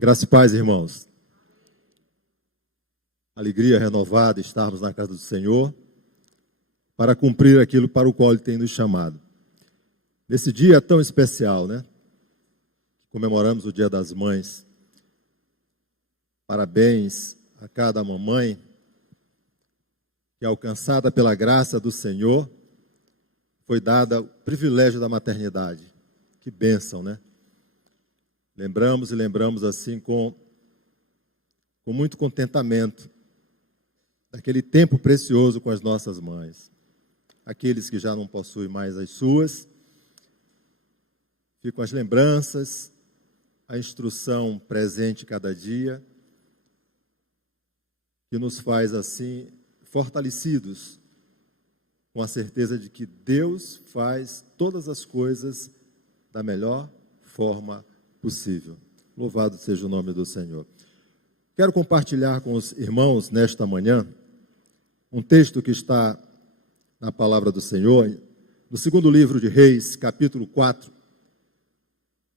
Graça e paz, irmãos. Alegria renovada estarmos na casa do Senhor para cumprir aquilo para o qual Ele tem nos chamado. Nesse dia tão especial, né? Comemoramos o Dia das Mães. Parabéns a cada mamãe que, alcançada pela graça do Senhor, foi dada o privilégio da maternidade. Que bênção, né? Lembramos assim com muito contentamento daquele tempo precioso com as nossas mães. Aqueles que já não possuem mais as suas, ficam as lembranças, a instrução presente cada dia, que nos faz assim fortalecidos com a certeza de que Deus faz todas as coisas da melhor forma possível. Louvado seja o nome do Senhor. Quero compartilhar com os irmãos nesta manhã um texto que está na palavra do Senhor, no segundo livro de Reis, capítulo 4.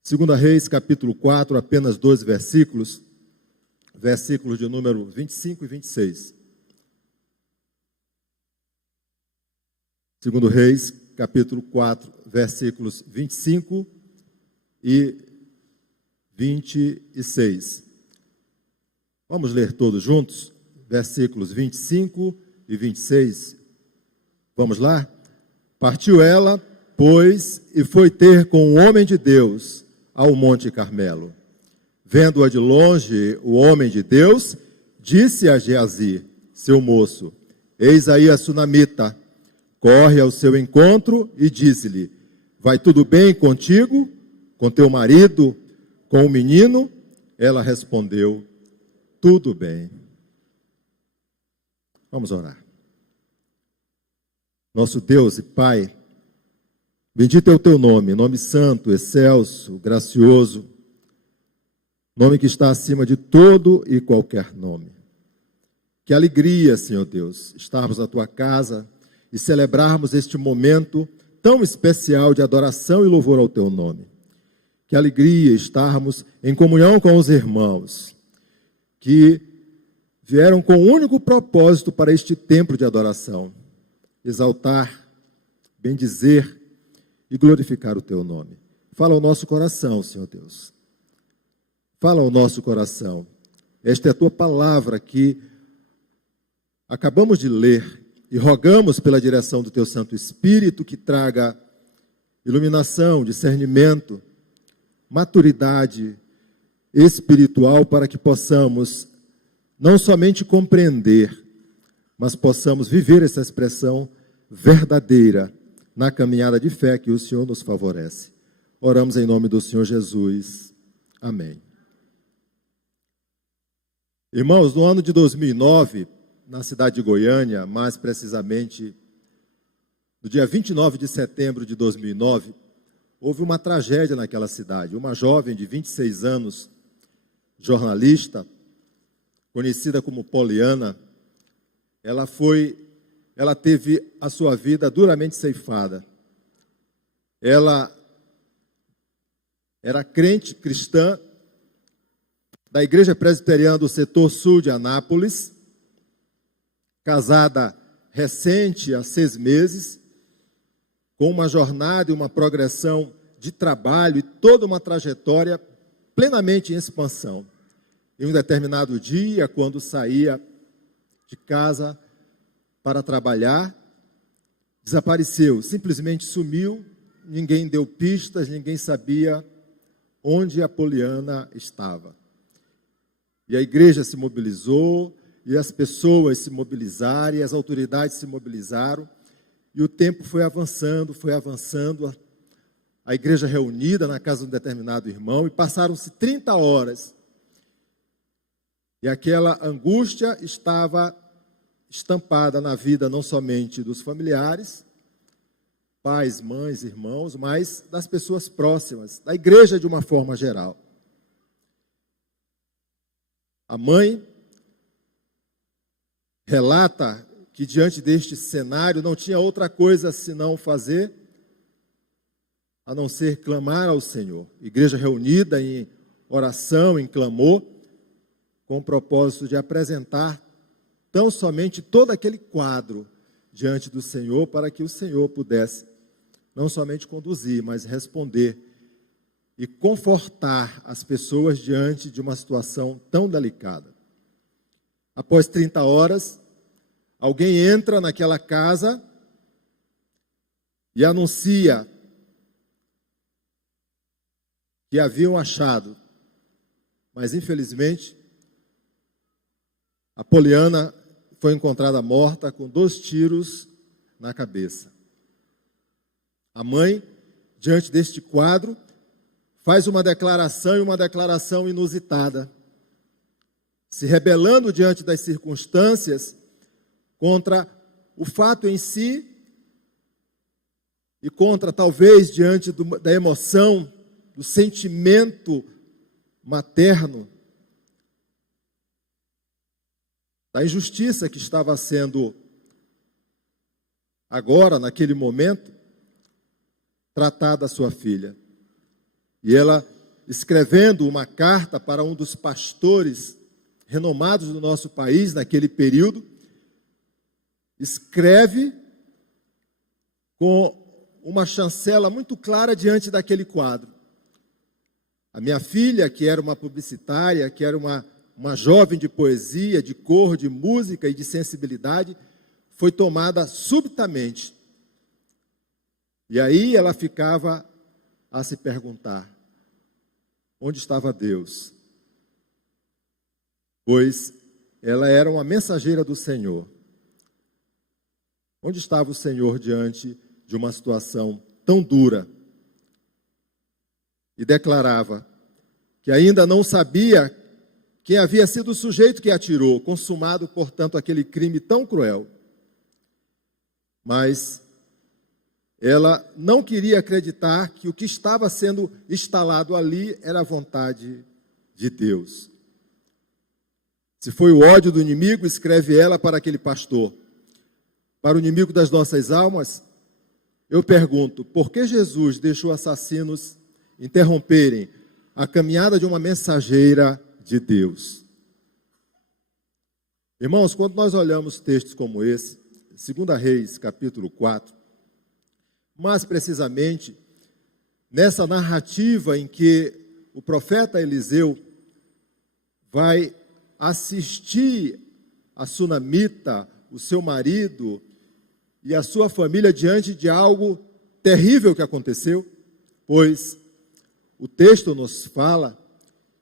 Segunda Reis, capítulo 4, apenas 12 versículos, versículos de número 25 e 26. Segundo Reis, capítulo 4, versículos 25 e 26. Vamos ler todos juntos? Versículos 25 e 26. Vamos lá? Partiu ela, pois, e foi ter com o homem de Deus ao Monte Carmelo. Vendo-a de longe, o homem de Deus disse a Geazi, seu moço: eis aí a sunamita. Corre ao seu encontro e disse-lhe: vai tudo bem contigo, com teu marido, com o menino? Ela respondeu: tudo bem. Vamos orar. Nosso Deus e Pai, bendito é o teu nome santo, excelso, gracioso, nome que está acima de todo e qualquer nome. Que alegria, Senhor Deus, estarmos na tua casa e celebrarmos este momento tão especial de adoração e louvor ao teu nome. Que alegria estarmos em comunhão com os irmãos que vieram com o único propósito para este templo de adoração: exaltar, bendizer e glorificar o teu nome. Fala ao nosso coração, Senhor Deus. Fala ao nosso coração. Esta é a tua palavra que acabamos de ler e rogamos pela direção do teu Santo Espírito que traga iluminação, discernimento, maturidade espiritual para que possamos não somente compreender, mas possamos viver essa expressão verdadeira na caminhada de fé que o Senhor nos favorece. Oramos em nome do Senhor Jesus. Amém. Irmãos, no ano de 2009, na cidade de Goiânia, mais precisamente no dia 29 de setembro de 2009, houve uma tragédia naquela cidade. Uma jovem de 26 anos, jornalista, conhecida como Poliana, ela teve a sua vida duramente ceifada. Ela era crente cristã da Igreja Presbiteriana do setor sul de Anápolis, casada recente, há 6 meses, com uma jornada e uma progressão de trabalho e toda uma trajetória plenamente em expansão. Em um determinado dia, quando saía de casa para trabalhar, desapareceu, simplesmente sumiu, ninguém deu pistas, ninguém sabia onde a Poliana estava. E a igreja se mobilizou, e as pessoas se mobilizaram, e as autoridades se mobilizaram, e o tempo foi avançando, a igreja reunida na casa de um determinado irmão, e passaram-se 30 horas, e aquela angústia estava estampada na vida não somente dos familiares, pais, mães, irmãos, mas das pessoas próximas, da igreja de uma forma geral. A mãe relata que diante deste cenário não tinha outra coisa senão fazer, a não ser clamar ao Senhor. Igreja reunida em oração, em clamor, com o propósito de apresentar tão somente todo aquele quadro diante do Senhor, para que o Senhor pudesse não somente conduzir, mas responder e confortar as pessoas diante de uma situação tão delicada. Após 30 horas, alguém entra naquela casa e anuncia que haviam achado, mas infelizmente a Poliana foi encontrada morta com 2 tiros na cabeça. A mãe, diante deste quadro, faz uma declaração, e uma declaração inusitada, se rebelando diante das circunstâncias contra o fato em si e contra, talvez, diante da emoção, do sentimento materno, da injustiça que estava sendo agora, naquele momento, tratada a sua filha. E ela, escrevendo uma carta para um dos pastores renomados do nosso país naquele período, escreve com uma chancela muito clara diante daquele quadro. A minha filha, que era uma publicitária, que era uma jovem de poesia, de cor, de música e de sensibilidade, foi tomada subitamente. E aí ela ficava a se perguntar: onde estava Deus? Pois ela era uma mensageira do Senhor. Onde estava o Senhor diante de uma situação tão dura? E declarava que ainda não sabia quem havia sido o sujeito que atirou, consumado, portanto, aquele crime tão cruel. Mas ela não queria acreditar que o que estava sendo instalado ali era a vontade de Deus. Se foi o ódio do inimigo, escreve ela para aquele pastor, para o inimigo das nossas almas, eu pergunto, por que Jesus deixou assassinos interromperem a caminhada de uma mensageira de Deus? Irmãos, quando nós olhamos textos como esse, 2 Reis, capítulo 4, mais precisamente, nessa narrativa em que o profeta Eliseu vai assistir a sunamita, o seu marido e a sua família diante de algo terrível que aconteceu, pois o texto nos fala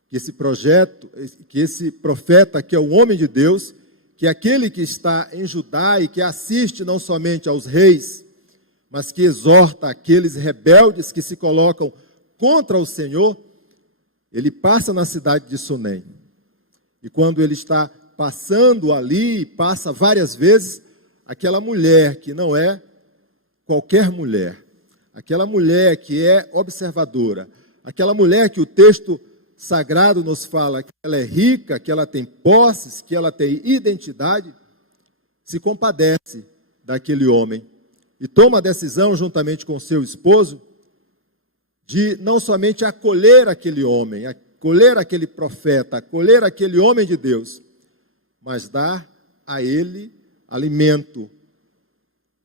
que esse profeta, que é o homem de Deus, que é aquele que está em Judá e que assiste não somente aos reis, mas que exorta aqueles rebeldes que se colocam contra o Senhor, ele passa na cidade de Sunem. E quando ele está passando ali, passa várias vezes, aquela mulher que não é qualquer mulher, aquela mulher que é observadora, aquela mulher que o texto sagrado nos fala que ela é rica, que ela tem posses, que ela tem identidade, se compadece daquele homem e toma a decisão, juntamente com seu esposo, de não somente acolher aquele homem, acolher aquele profeta, acolher aquele homem de Deus, mas dar a ele alimento,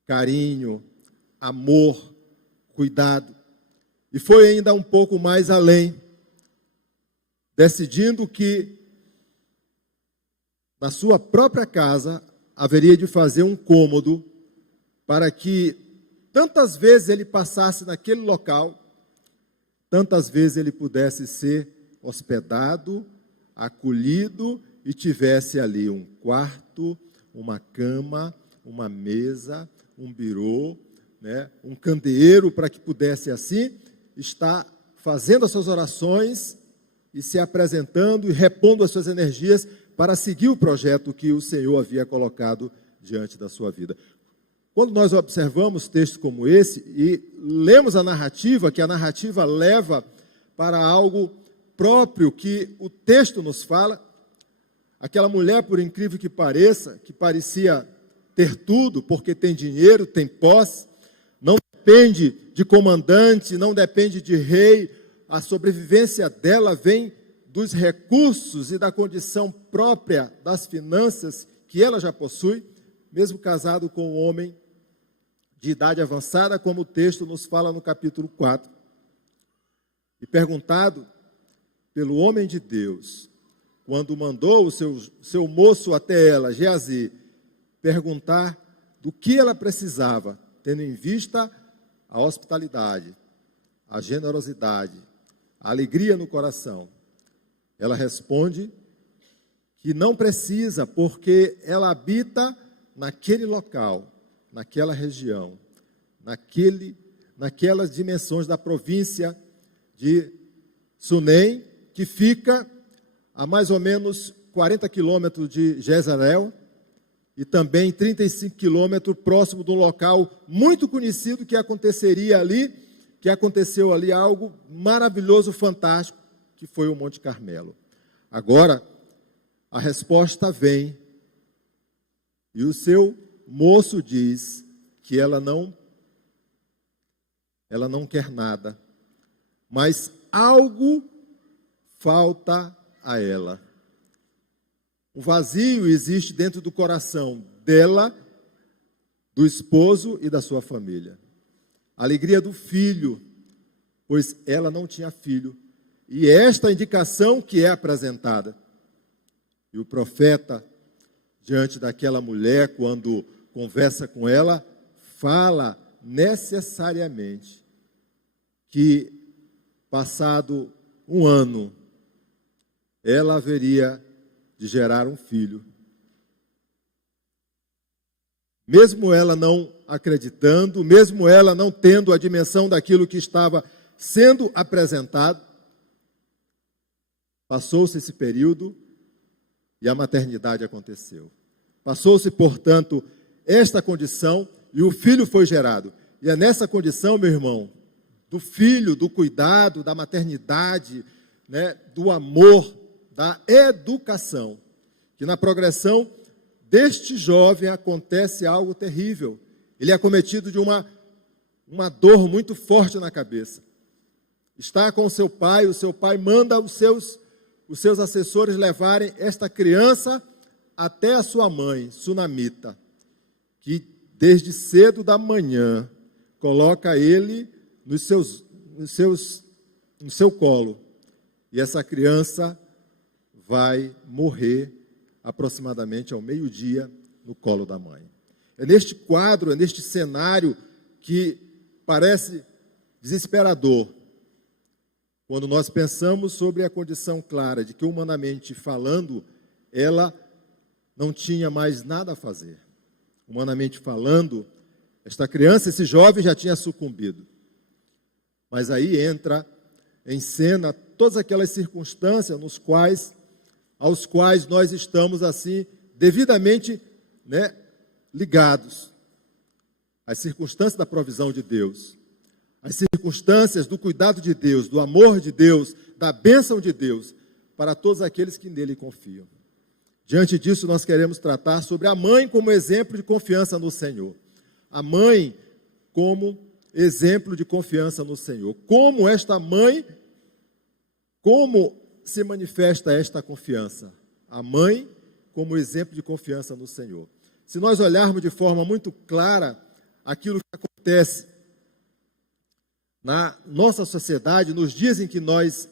carinho, amor, cuidado. E foi ainda um pouco mais além, decidindo que na sua própria casa haveria de fazer um cômodo para que tantas vezes ele passasse naquele local, tantas vezes ele pudesse ser hospedado, acolhido e tivesse ali um quarto, uma cama, uma mesa, um birô, né, um candeeiro para que pudesse assim estar fazendo as suas orações e se apresentando e repondo as suas energias para seguir o projeto que o Senhor havia colocado diante da sua vida. Quando nós observamos textos como esse e lemos a narrativa, que a narrativa leva para algo próprio que o texto nos fala, aquela mulher, por incrível que pareça, que parecia ter tudo, porque tem dinheiro, tem posse, não depende de comandante, não depende de rei, a sobrevivência dela vem dos recursos e da condição própria das finanças que ela já possui, mesmo casado com um homem de idade avançada, como o texto nos fala no capítulo 4. E perguntado pelo homem de Deus, quando mandou o seu moço até ela, Geazi, perguntar do que ela precisava, tendo em vista a hospitalidade, a generosidade, a alegria no coração, ela responde que não precisa, porque ela habita naquele local, naquela região, naquelas dimensões da província de Sunem, que fica a mais ou menos 40 quilômetros de Jezreel e também 35 quilômetros próximo de um local muito conhecido que aconteceu ali algo maravilhoso, fantástico, que foi o Monte Carmelo. Agora, a resposta vem e o seu moço diz que ela não quer nada, mas algo falta a ela. Um vazio existe dentro do coração dela, do esposo e da sua família. A alegria do filho, pois ela não tinha filho. E esta indicação que é apresentada. E o profeta, diante daquela mulher, quando conversa com ela, fala necessariamente que, passado um ano, ela haveria de gerar um filho. Mesmo ela não acreditando, mesmo ela não tendo a dimensão daquilo que estava sendo apresentado, passou-se esse período e a maternidade aconteceu. Passou-se, portanto, esta condição e o filho foi gerado. E é nessa condição, meu irmão, do filho, do cuidado, da maternidade, né, do amor, da educação, que na progressão deste jovem acontece algo terrível. Ele é acometido de uma dor muito forte na cabeça. Está com o seu pai manda os seus assessores levarem esta criança até a sua mãe, Sunamita, que desde cedo da manhã coloca ele no seu colo. E essa criança vai morrer aproximadamente ao meio-dia no colo da mãe. É neste quadro, é neste cenário que parece desesperador, quando nós pensamos sobre a condição clara de que, humanamente falando, ela não tinha mais nada a fazer. Humanamente falando, esta criança, esse jovem já tinha sucumbido. Mas aí entra em cena todas aquelas circunstâncias aos quais nós estamos assim devidamente, né, ligados. As circunstâncias da provisão de Deus, as circunstâncias do cuidado de Deus, do amor de Deus, da bênção de Deus para todos aqueles que nele confiam. Diante disso, nós queremos tratar sobre a mãe como exemplo de confiança no Senhor. A mãe como exemplo de confiança no Senhor. Como esta mãe, como se manifesta esta confiança? A mãe como exemplo de confiança no Senhor. Se nós olharmos de forma muito clara aquilo que acontece na nossa sociedade, nos dias em que nós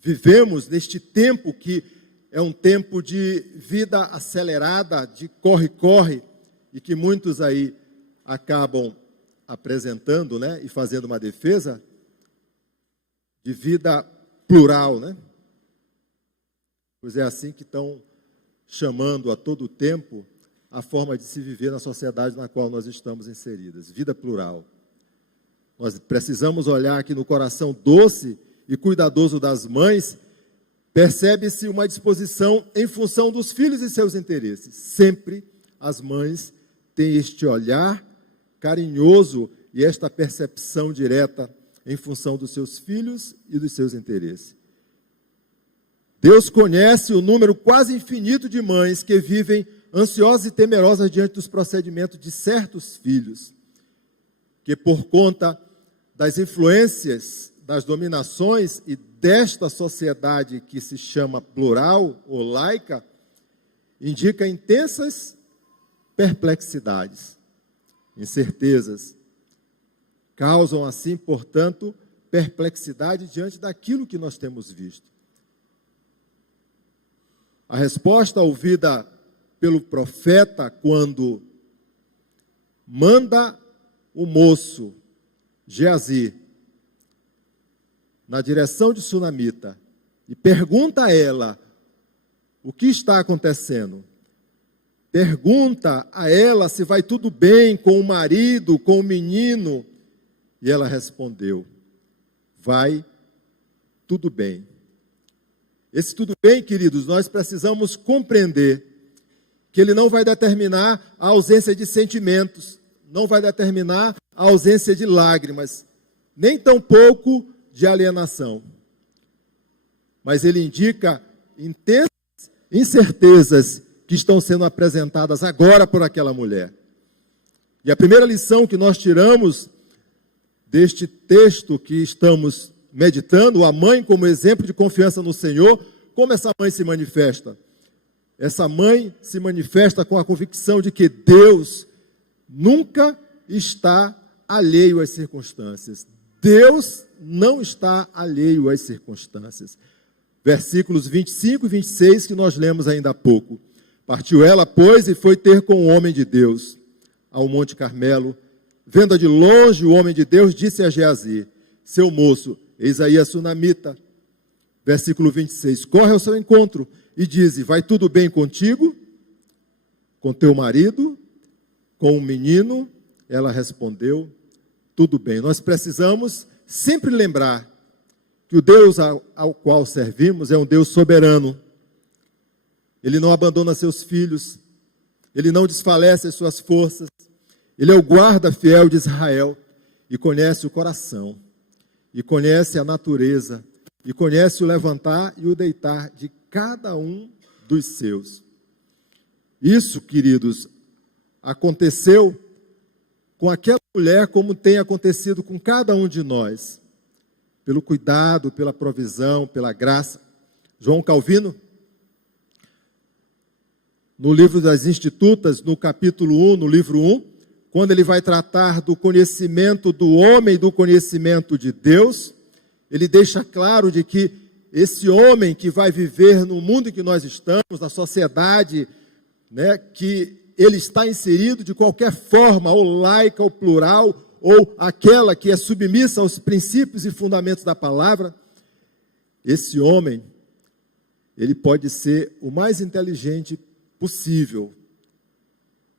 vivemos, neste tempo que é um tempo de vida acelerada, de corre-corre, e que muitos aí acabam apresentando, né, e fazendo uma defesa de vida plural, né? Pois é assim que estão chamando a todo tempo a forma de se viver na sociedade na qual nós estamos inseridas, vida plural. Nós precisamos olhar que no coração doce e cuidadoso das mães, percebe-se uma disposição em função dos filhos e seus interesses. Sempre as mães têm este olhar carinhoso e esta percepção direta em função dos seus filhos e dos seus interesses. Deus conhece o número quase infinito de mães que vivem ansiosas e temerosas diante dos procedimentos de certos filhos, que por conta das influências, das dominações e desta sociedade que se chama plural ou laica, indica intensas perplexidades, incertezas. Causam, assim, portanto, perplexidade diante daquilo que nós temos visto. A resposta ouvida pelo profeta quando manda o moço Geazi na direção de Sunamita e pergunta a ela o que está acontecendo. Pergunta a ela se vai tudo bem com o marido, com o menino. E ela respondeu: vai tudo bem. Esse tudo bem, queridos, nós precisamos compreender que ele não vai determinar a ausência de sentimentos, não vai determinar a ausência de lágrimas, nem tampouco de alienação. Mas ele indica intensas incertezas que estão sendo apresentadas agora por aquela mulher. E a primeira lição que nós tiramos deste texto que estamos meditando, a mãe como exemplo de confiança no Senhor, como essa mãe se manifesta? Essa mãe se manifesta com a convicção de que Deus nunca está alheio às circunstâncias. Deus não está alheio às circunstâncias. Versículos 25 e 26 que nós lemos ainda há pouco. Partiu ela, pois, e foi ter com o homem de Deus ao Monte Carmelo. Vendo de longe o homem de Deus, disse a Geazi: seu moço, eis aí a sunamita. Versículo 26, corre ao seu encontro e diz: vai tudo bem contigo? Com teu marido? Com o menino? Ela respondeu: tudo bem. Nós precisamos sempre lembrar que o Deus ao qual servimos é um Deus soberano. Ele não abandona seus filhos, ele não desfalece as suas forças. Ele é o guarda fiel de Israel e conhece o coração, e conhece a natureza, e conhece o levantar e o deitar de cada um dos seus. Isso, queridos, aconteceu com aquela mulher como tem acontecido com cada um de nós, pelo cuidado, pela provisão, pela graça. João Calvino, no livro das Institutas, no capítulo 1, no livro 1, quando ele vai tratar do conhecimento do homem, do conhecimento de Deus, ele deixa claro de que esse homem que vai viver no mundo em que nós estamos, na sociedade, né, que ele está inserido de qualquer forma, ou laica, ou plural, ou aquela que é submissa aos princípios e fundamentos da palavra, esse homem, ele pode ser o mais inteligente possível,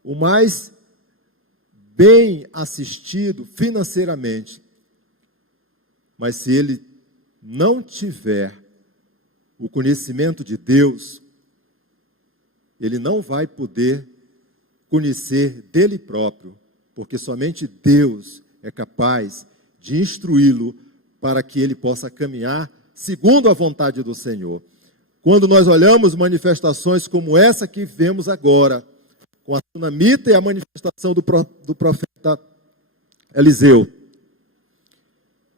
o mais bem assistido financeiramente, mas se ele não tiver o conhecimento de Deus, ele não vai poder conhecer dele próprio, porque somente Deus é capaz de instruí-lo para que ele possa caminhar segundo a vontade do Senhor. Quando nós olhamos manifestações como essa que vemos agora, com a sunamita e a manifestação do profeta Eliseu,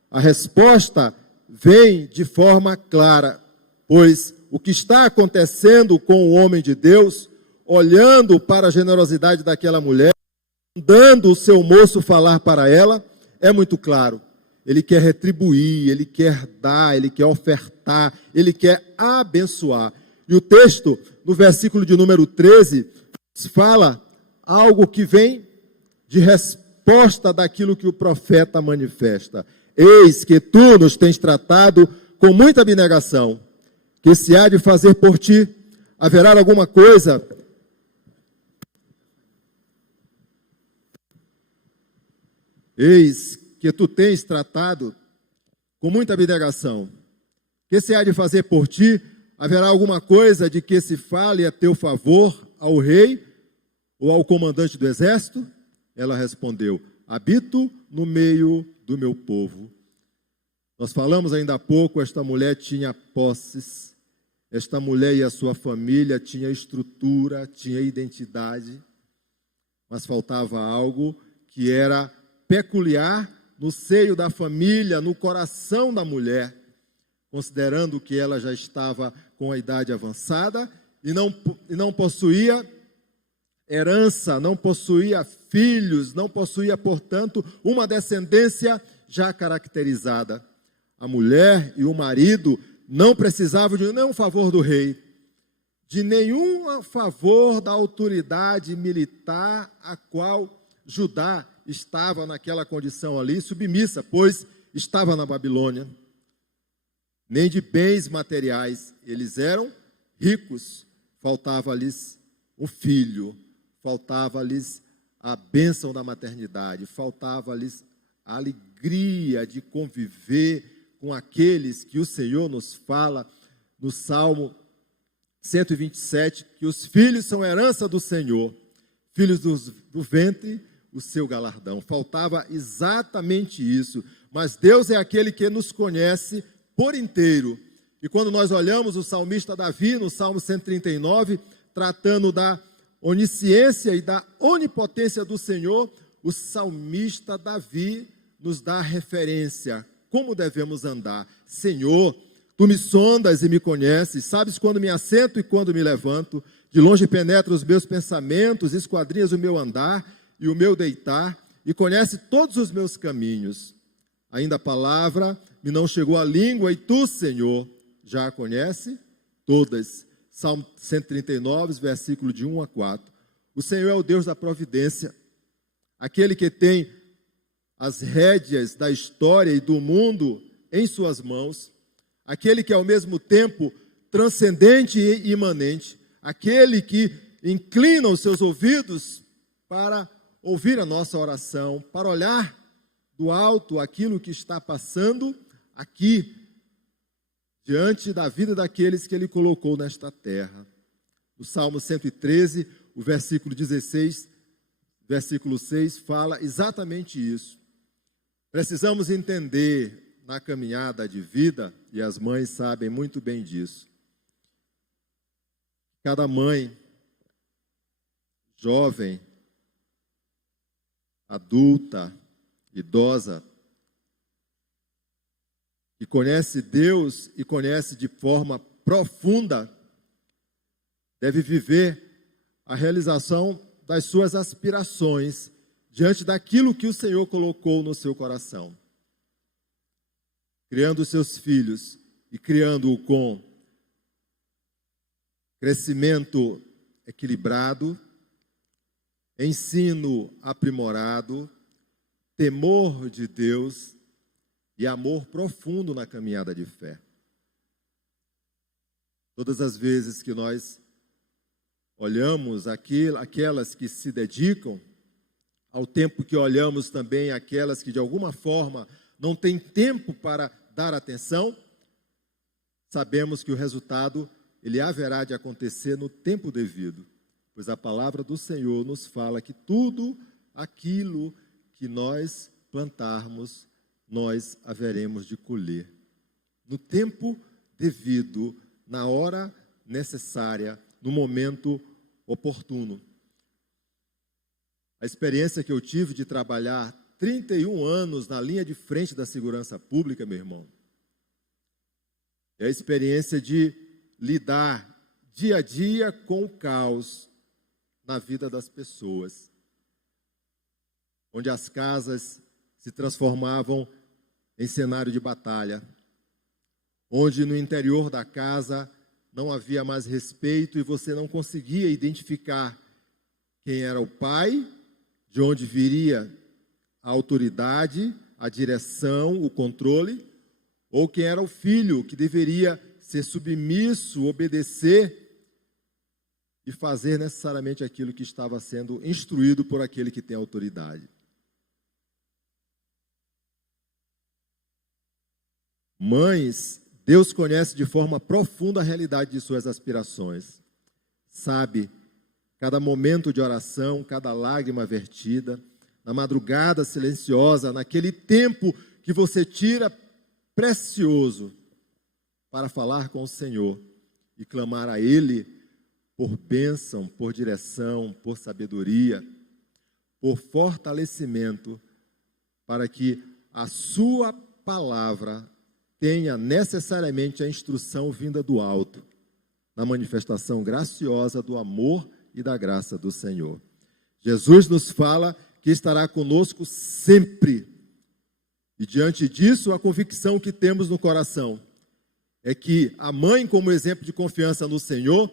a resposta vem de forma clara, pois o que está acontecendo com o homem de Deus, olhando para a generosidade daquela mulher, dando o seu moço falar para ela, é muito claro. Ele quer retribuir, ele quer dar, ele quer ofertar, ele quer abençoar. E o texto, no versículo de número 13, fala algo que vem de resposta daquilo que o profeta manifesta. Eis que tu nos tens tratado com muita abnegação, que se há de fazer por ti, haverá alguma coisa eis que tu tens tratado com muita abnegação, que se há de fazer por ti, haverá alguma coisa de que se fale a teu favor ao rei ou ao comandante do exército? Ela respondeu: habito no meio do meu povo. Nós falamos ainda há pouco, esta mulher tinha posses, esta mulher e a sua família tinha estrutura, tinha identidade, mas faltava algo que era peculiar no seio da família, no coração da mulher. considerando que ela já estava com a idade avançada e não possuía herança, não possuía filhos, não possuía, portanto, uma descendência já caracterizada. A mulher e o marido não precisavam de nenhum favor do rei, de nenhum favor da autoridade militar a qual Judá estava naquela condição ali, submissa, pois estava na Babilônia, nem de bens materiais. Eles eram ricos, faltava-lhes um filho, faltava-lhes a bênção da maternidade, faltava-lhes a alegria de conviver com aqueles que o Senhor nos fala no Salmo 127, que os filhos são herança do Senhor, filhos do ventre, o seu galardão. Faltava exatamente isso, mas Deus é aquele que nos conhece por inteiro. E quando nós olhamos o salmista Davi, no Salmo 139, tratando da onisciência e da onipotência do Senhor, o salmista Davi nos dá referência, como devemos andar. Senhor, tu me sondas e me conheces, sabes quando me assento e quando me levanto, de longe penetra os meus pensamentos, esquadrinhas o meu andar e o meu deitar, e conhece todos os meus caminhos. Ainda a palavra me não chegou à língua, e tu, Senhor, já a conhece todas. Salmo 139, versículo de 1 a 4. O Senhor é o Deus da providência, aquele que tem as rédeas da história e do mundo em suas mãos, aquele que é ao mesmo tempo transcendente e imanente, aquele que inclina os seus ouvidos para ouvir a nossa oração, para olhar do alto aquilo que está passando aqui, diante da vida daqueles que Ele colocou nesta terra. O Salmo 113, o versículo 16, versículo 6, fala exatamente isso. Precisamos entender na caminhada de vida, e as mães sabem muito bem disso. Cada mãe, jovem, adulta, idosa, que conhece Deus e conhece de forma profunda, deve viver a realização das suas aspirações diante daquilo que o Senhor colocou no seu coração. Criando os seus filhos e criando-o com crescimento equilibrado, ensino aprimorado, temor de Deus e amor profundo na caminhada de fé. Todas as vezes que nós olhamos aquelas que se dedicam, ao tempo que olhamos também aquelas que de alguma forma não têm tempo para dar atenção, sabemos que o resultado ele haverá de acontecer no tempo devido, pois a palavra do Senhor nos fala que tudo aquilo que nós plantarmos, nós haveremos de colher. No tempo devido, na hora necessária, no momento oportuno. A experiência que eu tive de trabalhar 31 anos na linha de frente da segurança pública, meu irmão, é a experiência de lidar dia a dia com o caos na vida das pessoas, onde as casas se transformavam em cenário de batalha, onde no interior da casa não havia mais respeito e você não conseguia identificar quem era o pai, de onde viria a autoridade, a direção, o controle, ou quem era o filho, que deveria ser submisso, obedecer e fazer necessariamente aquilo que estava sendo instruído por aquele que tem autoridade. Mães, Deus conhece de forma profunda a realidade de suas aspirações. Sabe cada momento de oração, cada lágrima vertida, na madrugada silenciosa, naquele tempo que você tira precioso para falar com o Senhor e clamar a Ele por bênção, por direção, por sabedoria, por fortalecimento, para que a sua palavra tenha necessariamente a instrução vinda do alto, na manifestação graciosa do amor e da graça do Senhor. Jesus nos fala que estará conosco sempre. E diante disso, a convicção que temos no coração é que a mãe, como exemplo de confiança no Senhor,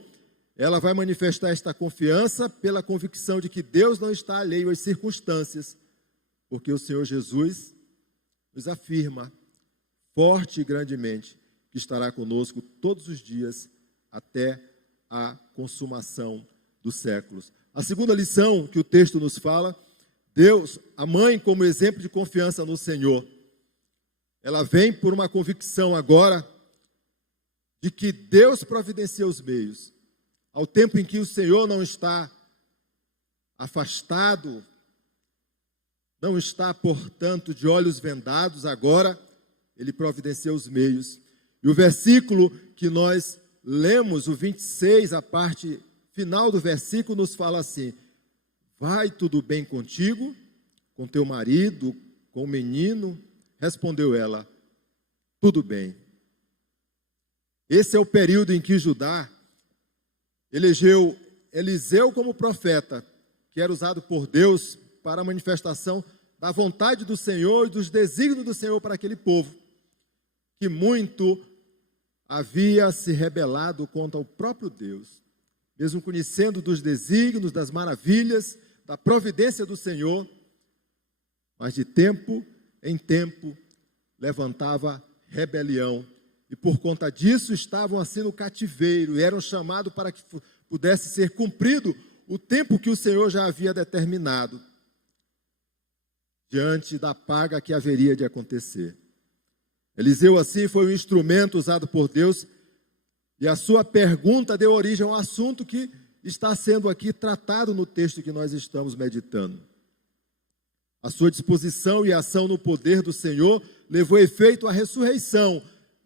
ela vai manifestar esta confiança pela convicção de que Deus não está alheio às circunstâncias, porque o Senhor Jesus nos afirma forte e grandemente que estará conosco todos os dias até a consumação dos séculos. A segunda lição que o texto nos fala, Deus, a mãe como exemplo de confiança no Senhor, ela vem por uma convicção agora de que Deus providencia os meios. Ao tempo em que o Senhor não está afastado, não está, portanto, de olhos vendados, agora Ele providencia os meios. E o versículo que nós lemos, o 26, a parte final do versículo, nos fala assim: vai tudo bem contigo, com teu marido, com o menino? Respondeu ela: tudo bem. Esse é o período em que Judá elegeu Eliseu como profeta, que era usado por Deus para a manifestação da vontade do Senhor e dos desígnios do Senhor para aquele povo, que muito havia se rebelado contra o próprio Deus, mesmo conhecendo dos desígnios, das maravilhas, da providência do Senhor, mas de tempo em tempo levantava rebelião, e por conta disso estavam assim no cativeiro, e eram chamados para que pudesse ser cumprido o tempo que o Senhor já havia determinado, diante da paga que haveria de acontecer. Eliseu, assim, foi um instrumento usado por Deus, e a sua pergunta deu origem a um assunto que está sendo aqui tratado no texto que nós estamos meditando. A sua disposição e ação no poder do Senhor levou efeito à ressurreição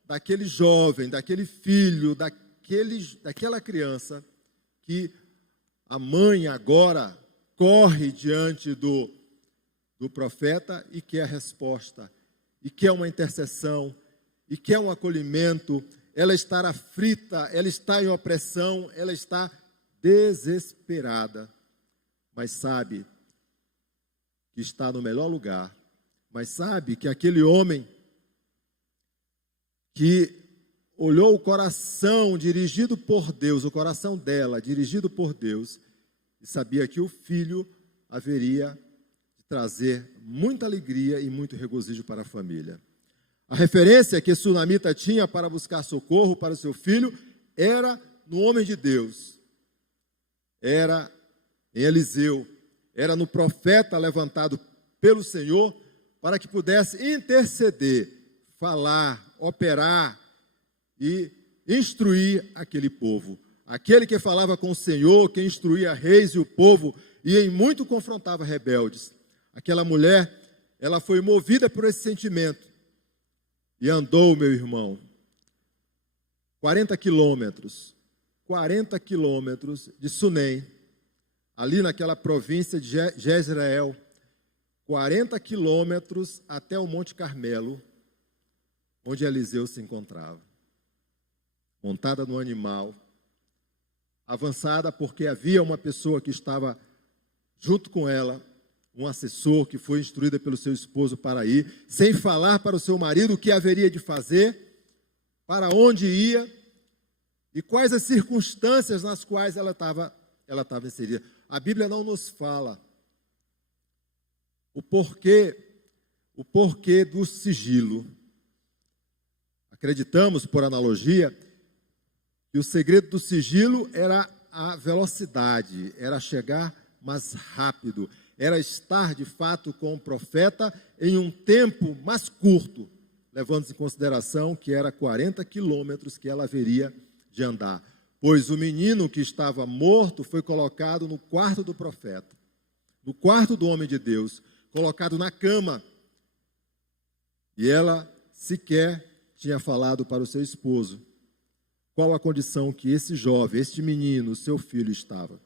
daquele jovem, daquele filho, daquela criança, que a mãe agora corre diante do profeta e quer a resposta, e quer uma intercessão, e quer um acolhimento. Ela está aflita, ela está em opressão, ela está desesperada, mas sabe que está no melhor lugar, mas sabe que aquele homem que olhou o coração dirigido por Deus, o coração dela dirigido por Deus, e sabia que o filho haveria de trazer muita alegria e muito regozijo para a família. A referência que Sunamita tinha para buscar socorro para o seu filho era no homem de Deus, era em Eliseu, era no profeta levantado pelo Senhor para que pudesse interceder, falar, operar e instruir aquele povo. Aquele que falava com o Senhor, que instruía reis e o povo, e em muito confrontava rebeldes. Aquela mulher, ela foi movida por esse sentimento e andou, meu irmão, 40 quilômetros de Sunem, ali naquela província de Jezreel, 40 quilômetros até o Monte Carmelo, onde Eliseu se encontrava, montada no animal, avançada porque havia uma pessoa que estava junto com ela, um assessor que foi instruída pelo seu esposo para ir, sem falar para o seu marido o que haveria de fazer, para onde ia e quais as circunstâncias nas quais ela estava inserida. A Bíblia não nos fala o porquê do sigilo. Acreditamos, por analogia, que o segredo do sigilo era a velocidade, era chegar mais rápido, era estar de fato com o profeta em um tempo mais curto, levando-se em consideração que era 40 quilômetros que ela haveria de andar, pois o menino que estava morto foi colocado no quarto do profeta, no quarto do homem de Deus, colocado na cama, e ela sequer tinha falado para o seu esposo qual a condição que esse jovem, este menino, seu filho, estava.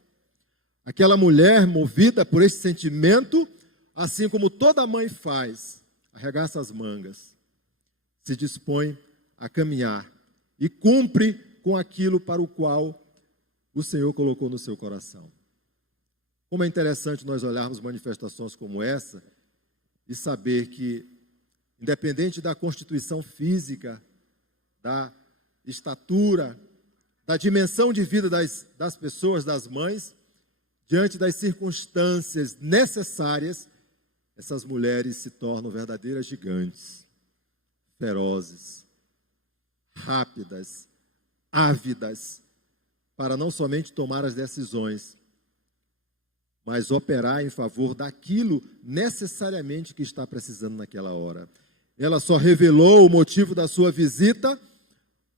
Aquela mulher, movida por esse sentimento, assim como toda mãe faz, arregaça as mangas, se dispõe a caminhar e cumpre com aquilo para o qual o Senhor colocou no seu coração. Como é interessante nós olharmos manifestações como essa e saber que, independente da constituição física, da estatura, da dimensão de vida das pessoas, das mães, diante das circunstâncias necessárias, essas mulheres se tornam verdadeiras gigantes, ferozes, rápidas, ávidas, para não somente tomar as decisões, mas operar em favor daquilo necessariamente que está precisando naquela hora. Ela só revelou o motivo da sua visita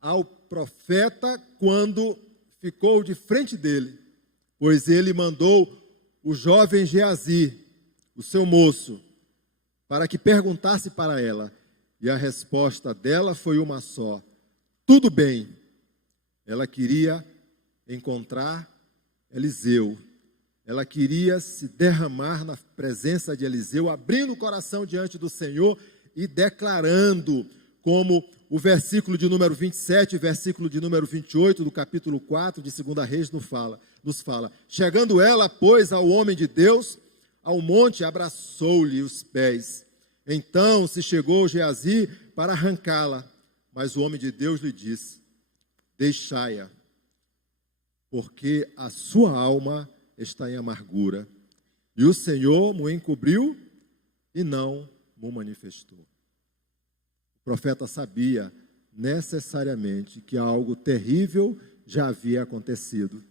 ao profeta quando ficou de frente dele, pois ele mandou o jovem Geazi, o seu moço, para que perguntasse para ela, e a resposta dela foi uma só: tudo bem. Ela queria encontrar Eliseu, ela queria se derramar na presença de Eliseu, abrindo o coração diante do Senhor e declarando, como o versículo de número 27 e versículo de número 28 do capítulo 4 de 2 Reis nos fala. Chegando ela, pois, ao homem de Deus, ao monte, abraçou-lhe os pés. Então se chegou Geazi para arrancá-la, mas o homem de Deus lhe disse: deixai-a, porque a sua alma está em amargura, e o Senhor mo encobriu e não mo manifestou. O profeta sabia necessariamente que algo terrível já havia acontecido,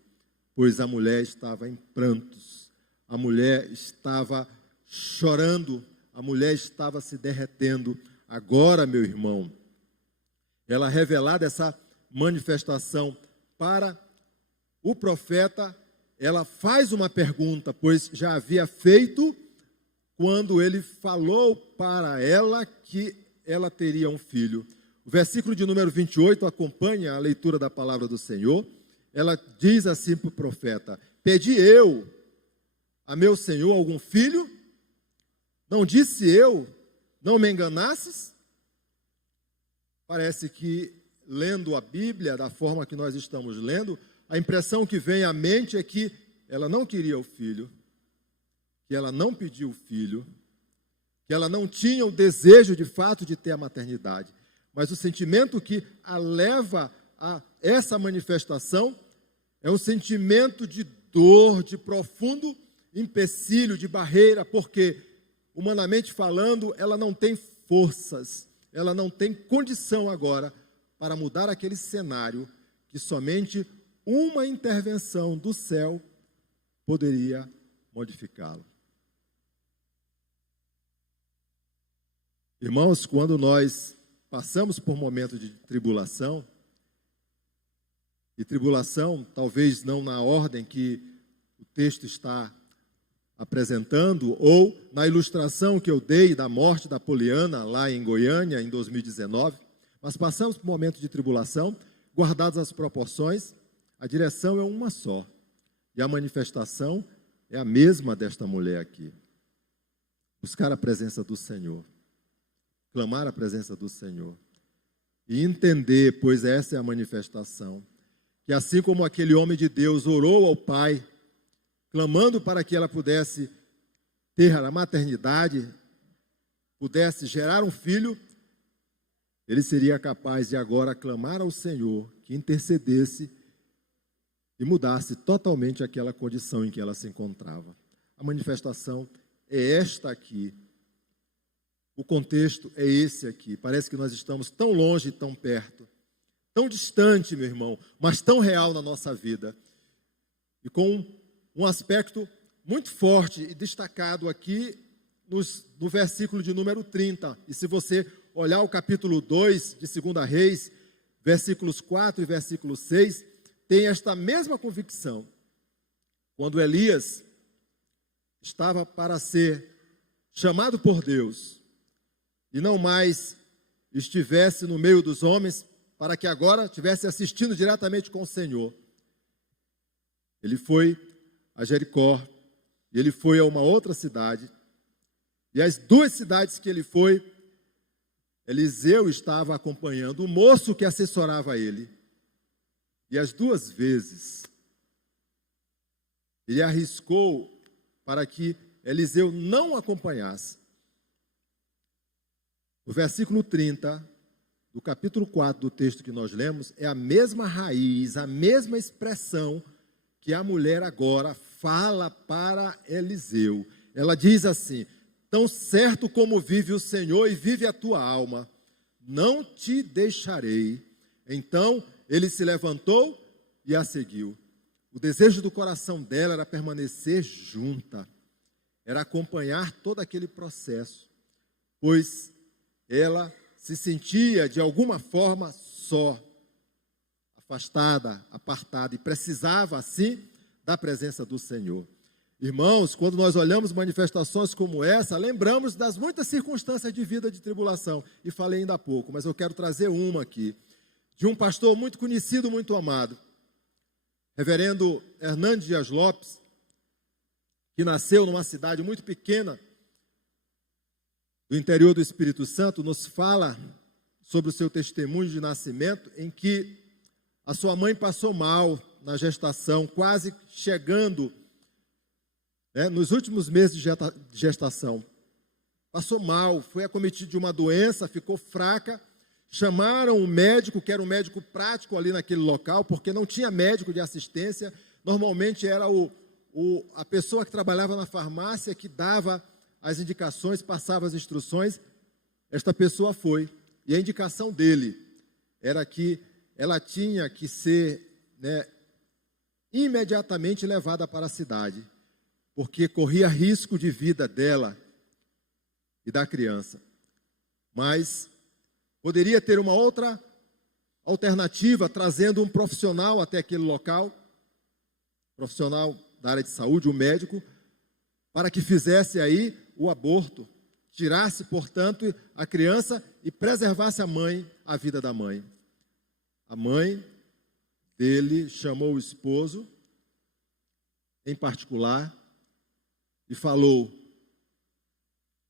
pois a mulher estava em prantos, a mulher estava chorando, a mulher estava se derretendo. Agora, meu irmão, ela revelada essa manifestação para o profeta, ela faz uma pergunta, pois já havia feito quando ele falou para ela que ela teria um filho. O versículo de número 28 acompanha a leitura da palavra do Senhor. Ela diz assim para o profeta: pedi eu a meu senhor algum filho? Não disse eu, não me enganasses? Parece que, lendo a Bíblia da forma que nós estamos lendo, a impressão que vem à mente é que ela não queria o filho, que ela não pediu o filho, que ela não tinha o desejo de fato de ter a maternidade. Mas o sentimento que a leva a essa manifestação é um sentimento de dor, de profundo empecilho, de barreira, porque, humanamente falando, ela não tem forças, ela não tem condição agora para mudar aquele cenário que somente uma intervenção do céu poderia modificá-lo. Irmãos, quando nós passamos por momentos de tribulação, e tribulação, talvez não na ordem que o texto está apresentando, ou na ilustração que eu dei da morte da Poliana, lá em Goiânia, em 2019, mas passamos por momentos de tribulação, guardadas as proporções, a direção é uma só, e a manifestação é a mesma desta mulher aqui. Buscar a presença do Senhor, clamar a presença do Senhor, e entender, pois essa é a manifestação, que assim como aquele homem de Deus orou ao Pai, clamando para que ela pudesse ter a maternidade, pudesse gerar um filho, ele seria capaz de agora clamar ao Senhor que intercedesse e mudasse totalmente aquela condição em que ela se encontrava. A manifestação é esta aqui. O contexto é esse aqui. Parece que nós estamos tão longe e tão perto, tão distante, meu irmão, mas tão real na nossa vida. E com um aspecto muito forte e destacado aqui no versículo de número 30. E se você olhar o capítulo 2 de 2 Reis, versículos 4 e versículo 6, tem esta mesma convicção. Quando Elias estava para ser chamado por Deus e não mais estivesse no meio dos homens, para que agora estivesse assistindo diretamente com o Senhor, ele foi a Jericó, e ele foi a uma outra cidade, e as duas cidades que ele foi, Eliseu estava acompanhando o moço que assessorava ele. E as duas vezes, ele arriscou para que Eliseu não acompanhasse. O versículo 30, do capítulo 4 do texto que nós lemos, é a mesma raiz, a mesma expressão que a mulher agora fala para Eliseu. Ela diz assim: tão certo como vive o Senhor e vive a tua alma, não te deixarei. Então ele se levantou e a seguiu. O desejo do coração dela era permanecer junta, era acompanhar todo aquele processo, pois ela se sentia de alguma forma só, afastada, apartada, e precisava assim da presença do Senhor. Irmãos, quando nós olhamos manifestações como essa, lembramos das muitas circunstâncias de vida de tribulação, e falei ainda há pouco, mas eu quero trazer uma aqui, de um pastor muito conhecido, muito amado, reverendo Hernandes Dias Lopes, que nasceu numa cidade muito pequena, do interior do Espírito Santo, nos fala sobre o seu testemunho de nascimento, em que a sua mãe passou mal na gestação, quase chegando, nos últimos meses de gestação. Passou mal, foi acometido de uma doença, ficou fraca. Chamaram o médico, que era um médico prático ali naquele local, porque não tinha médico de assistência. Normalmente era a pessoa que trabalhava na farmácia que dava as indicações, passava as instruções. Esta pessoa foi. E a indicação dele era que ela tinha que ser imediatamente levada para a cidade, porque corria risco de vida dela e da criança. Mas poderia ter uma outra alternativa, trazendo um profissional até aquele local, profissional da área de saúde, um médico, para que fizesse aí o aborto, tirasse, portanto, a criança e preservasse a vida da mãe. A mãe dele chamou o esposo, em particular, e falou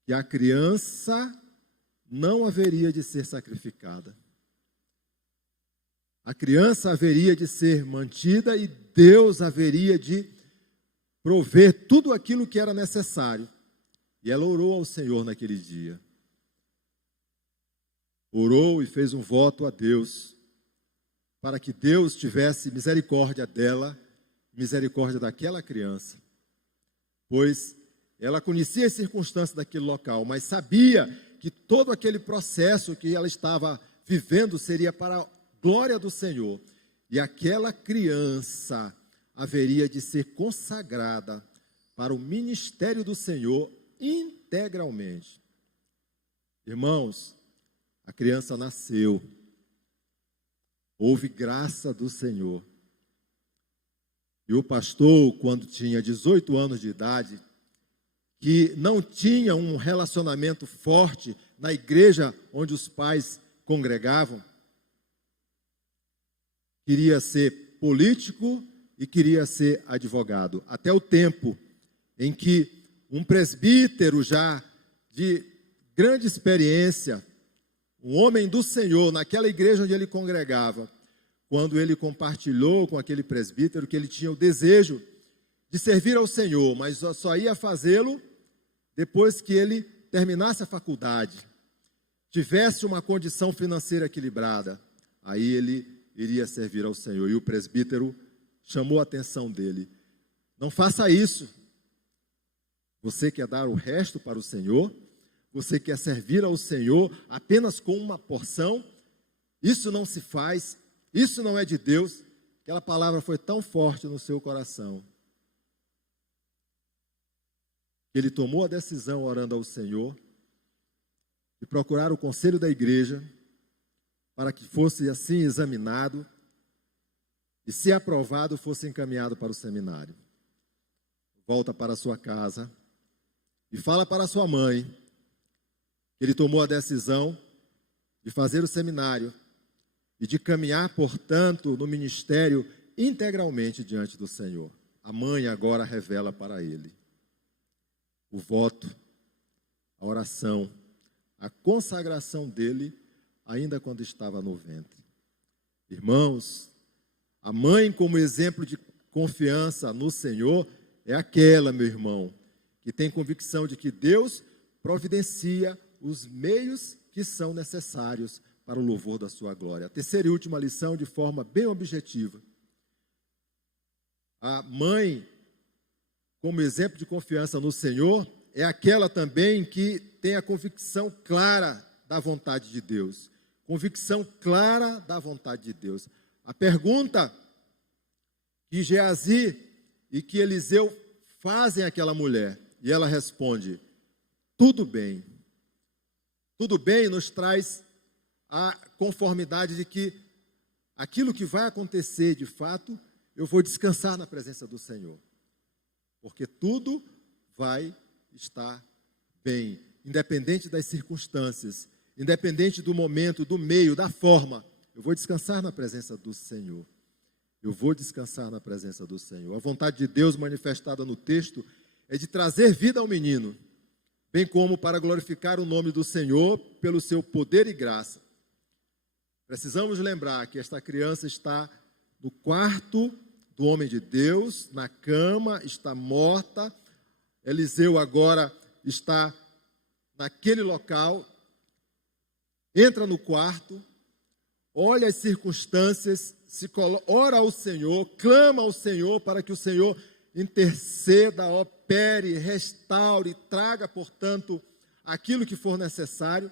que a criança não haveria de ser sacrificada. A criança haveria de ser mantida e Deus haveria de prover tudo aquilo que era necessário. E ela orou ao Senhor naquele dia. Orou e fez um voto a Deus, para que Deus tivesse misericórdia dela, misericórdia daquela criança. Pois ela conhecia as circunstâncias daquele local, mas sabia que todo aquele processo que ela estava vivendo seria para a glória do Senhor. E aquela criança haveria de ser consagrada para o ministério do Senhor integralmente. Irmãos, a criança nasceu. Houve graça do Senhor. E o pastor, quando tinha 18 anos de idade, que não tinha um relacionamento forte na igreja onde os pais congregavam, queria ser político e queria ser advogado. Até o tempo em que um presbítero já de grande experiência, um homem do Senhor, naquela igreja onde ele congregava, quando ele compartilhou com aquele presbítero que ele tinha o desejo de servir ao Senhor, mas só ia fazê-lo depois que ele terminasse a faculdade, tivesse uma condição financeira equilibrada, aí ele iria servir ao Senhor. E o presbítero chamou a atenção dele: não faça isso. Você quer dar o resto para o Senhor? Você quer servir ao Senhor apenas com uma porção? Isso não se faz, isso não é de Deus. Aquela palavra foi tão forte no seu coração, que ele tomou a decisão, orando ao Senhor, de procurar o conselho da igreja, para que fosse assim examinado, e se aprovado, fosse encaminhado para o seminário. Volta para a sua casa e fala para a sua mãe que ele tomou a decisão de fazer o seminário e de caminhar, portanto, no ministério integralmente diante do Senhor. A mãe agora revela para ele o voto, a oração, a consagração dele ainda quando estava no ventre. Irmãos, a mãe como exemplo de confiança no Senhor é aquela, meu irmão, que tem convicção de que Deus providencia os meios que são necessários para o louvor da sua glória. A terceira e última lição, de forma bem objetiva. A mãe, como exemplo de confiança no Senhor, é aquela também que tem a convicção clara da vontade de Deus. Convicção clara da vontade de Deus. A pergunta que Geazi e que Eliseu fazem àquela mulher, e ela responde: tudo bem. Tudo bem nos traz a conformidade de que aquilo que vai acontecer de fato, eu vou descansar na presença do Senhor. Porque tudo vai estar bem, independente das circunstâncias, independente do momento, do meio, da forma. Eu vou descansar na presença do Senhor. Eu vou descansar na presença do Senhor. A vontade de Deus manifestada no texto é de trazer vida ao menino, bem como para glorificar o nome do Senhor pelo seu poder e graça. Precisamos lembrar que esta criança está no quarto do homem de Deus, na cama, está morta. Eliseu agora está naquele local, entra no quarto, olha as circunstâncias, ora ao Senhor, clama ao Senhor para que o Senhor interceda, opere, restaure, traga, portanto, aquilo que for necessário,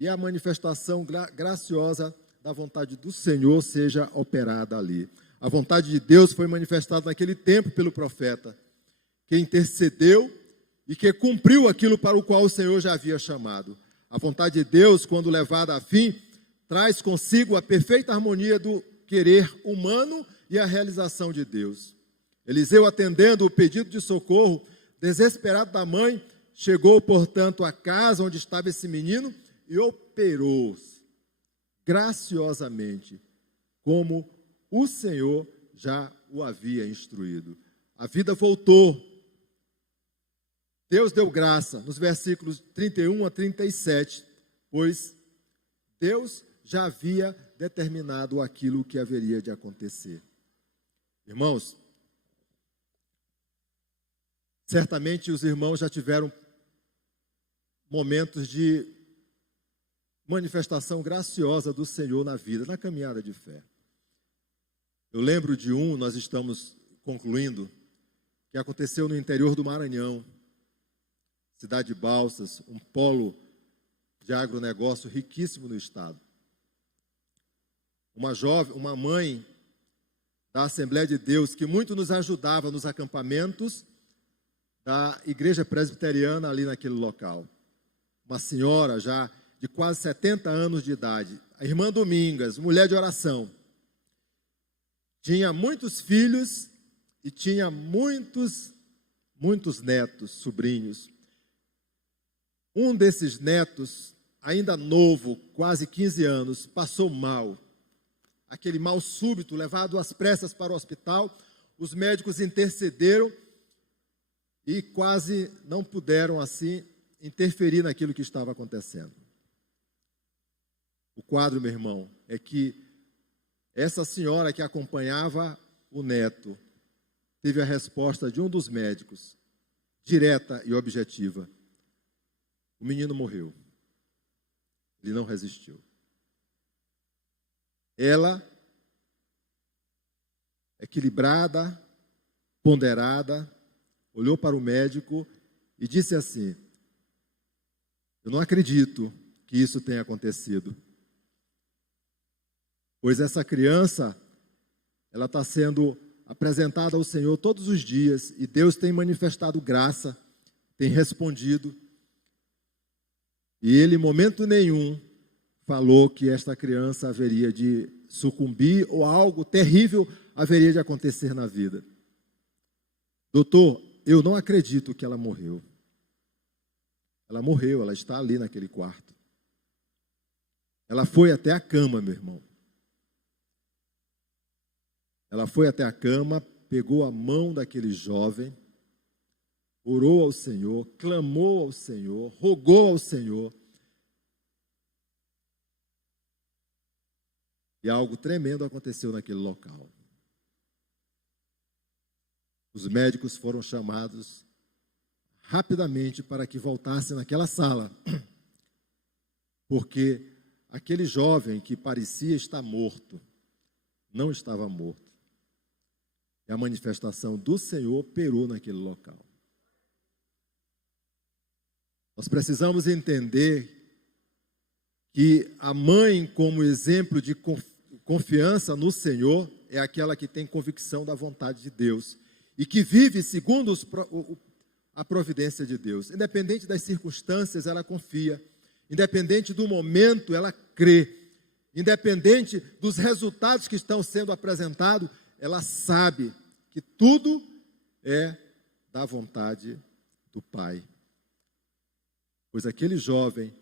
e a manifestação graciosa da vontade do Senhor seja operada ali. A vontade de Deus foi manifestada naquele tempo pelo profeta, que intercedeu e que cumpriu aquilo para o qual o Senhor já havia chamado. A vontade de Deus, quando levada a fim, traz consigo a perfeita harmonia do querer humano e a realização de Deus. Eliseu, atendendo o pedido de socorro desesperado da mãe, chegou, portanto, à casa onde estava esse menino e operou graciosamente, como o Senhor já o havia instruído. A vida voltou. Deus deu graça, nos versículos 31 a 37, pois Deus já havia determinado aquilo que haveria de acontecer. Irmãos, certamente os irmãos já tiveram momentos de manifestação graciosa do Senhor na vida, na caminhada de fé. Eu lembro de nós estamos concluindo, que aconteceu no interior do Maranhão, cidade de Balsas, um polo de agronegócio riquíssimo no estado. Uma mãe da Assembleia de Deus, que muito nos ajudava nos acampamentos da igreja presbiteriana ali naquele local. Uma senhora já de quase 70 anos de idade, a irmã Domingas, mulher de oração. Tinha muitos filhos e tinha muitos netos, sobrinhos. Um desses netos, ainda novo, quase 15 anos, passou mal. Aquele mal súbito, levado às pressas para o hospital. Os médicos intercederam e quase não puderam, assim, interferir naquilo que estava acontecendo. O quadro, meu irmão, é que essa senhora que acompanhava o neto teve a resposta de um dos médicos, direta e objetiva. O menino morreu. Ele não resistiu. Ela, equilibrada, ponderada, olhou para o médico e disse assim: eu não acredito que isso tenha acontecido, pois essa criança, ela está sendo apresentada ao Senhor todos os dias, e Deus tem manifestado graça, tem respondido, e Ele, em momento nenhum, falou que esta criança haveria de sucumbir, ou algo terrível haveria de acontecer na vida. Doutor, eu não acredito que ela morreu. Ela morreu, ela está ali naquele quarto. Ela foi até a cama, meu irmão. Ela foi até a cama, pegou a mão daquele jovem, orou ao Senhor, clamou ao Senhor, rogou ao Senhor, E algo tremendo aconteceu naquele local. Os médicos foram chamados rapidamente para que voltassem naquela sala, porque aquele jovem que parecia estar morto, não estava morto. E a manifestação do Senhor operou naquele local. Nós precisamos entender que a mãe, como exemplo de confiança no Senhor, é aquela que tem convicção da vontade de Deus e que vive segundo a providência de Deus. Independente das circunstâncias, ela confia. Independente do momento, ela crê. Independente dos resultados que estão sendo apresentados, ela sabe que tudo é da vontade do Pai. Pois aquele jovem,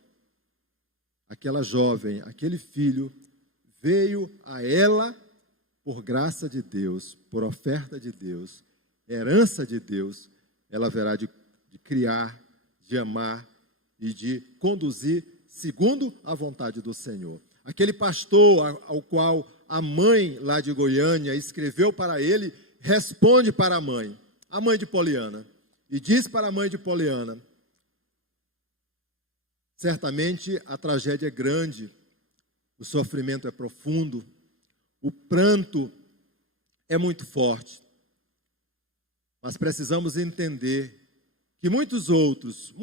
aquele filho, veio a ela por graça de Deus, por oferta de Deus, herança de Deus. Ela haverá de criar, de amar e de conduzir segundo a vontade do Senhor. Aquele pastor ao qual a mãe lá de Goiânia escreveu para ele, responde para a mãe de Poliana, e diz para a mãe de Poliana: certamente a tragédia é grande, o sofrimento é profundo, o pranto é muito forte, mas precisamos entender que muitos outros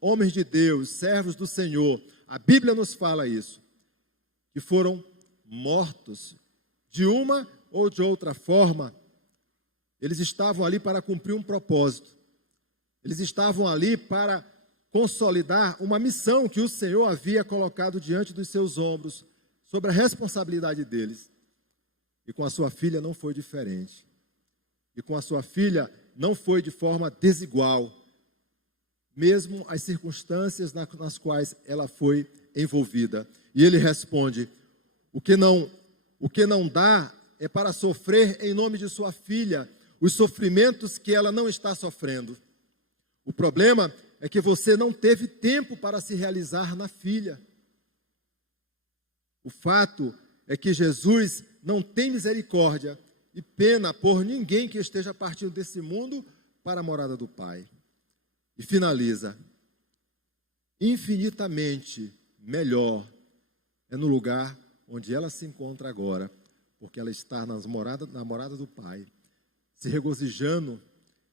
homens de Deus, servos do Senhor, a Bíblia nos fala isso, que foram mortos de uma ou de outra forma. Eles estavam ali para cumprir um propósito. Eles estavam ali para consolidar uma missão que o Senhor havia colocado diante dos seus ombros, sobre a responsabilidade deles. E com a sua filha não foi diferente. E com a sua filha não foi de forma desigual, mesmo as circunstâncias nas quais ela foi envolvida. E ele responde: o que não dá é para sofrer em nome de sua filha os sofrimentos que ela não está sofrendo. O problema é que você não teve tempo para se realizar na filha. O fato é que Jesus não tem misericórdia e pena por ninguém que esteja partindo desse mundo para a morada do Pai. E finaliza: infinitamente melhor é no lugar onde ela se encontra agora, porque ela está na morada do Pai, se regozijando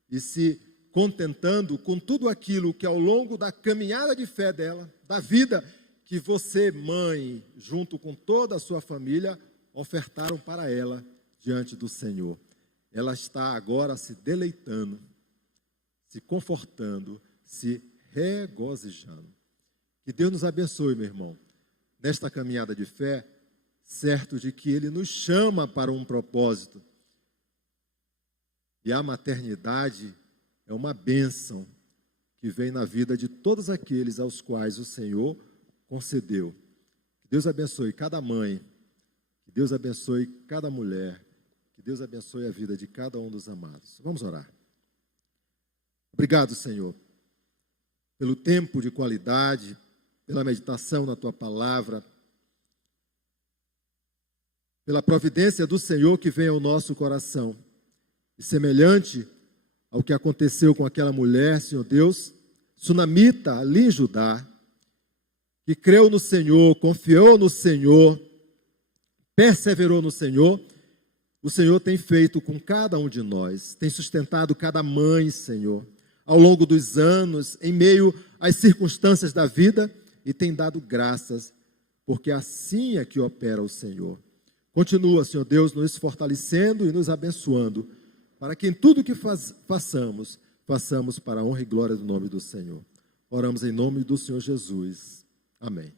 e se contentando com tudo aquilo que ao longo da caminhada de fé dela, da vida que você, mãe, junto com toda a sua família, ofertaram para ela diante do Senhor. Ela está agora se deleitando, se confortando, se regozijando. Que Deus nos abençoe, meu irmão, nesta caminhada de fé, certo de que Ele nos chama para um propósito. E a maternidade é uma bênção que vem na vida de todos aqueles aos quais o Senhor concedeu. Que Deus abençoe cada mãe, que Deus abençoe cada mulher, que Deus abençoe a vida de cada um dos amados. Vamos orar. Obrigado, Senhor, pelo tempo de qualidade, pela meditação na Tua palavra, pela providência do Senhor que vem ao nosso coração. E semelhante ao que aconteceu com aquela mulher, Senhor Deus, sunamita ali em Judá, que creu no Senhor, confiou no Senhor, perseverou no Senhor, o Senhor tem feito com cada um de nós, tem sustentado cada mãe, Senhor, ao longo dos anos, em meio às circunstâncias da vida, e tem dado graças, porque assim é que opera o Senhor. Continua, Senhor Deus, nos fortalecendo e nos abençoando, para que em tudo que façamos para a honra e glória do nome do Senhor. Oramos em nome do Senhor Jesus. Amém.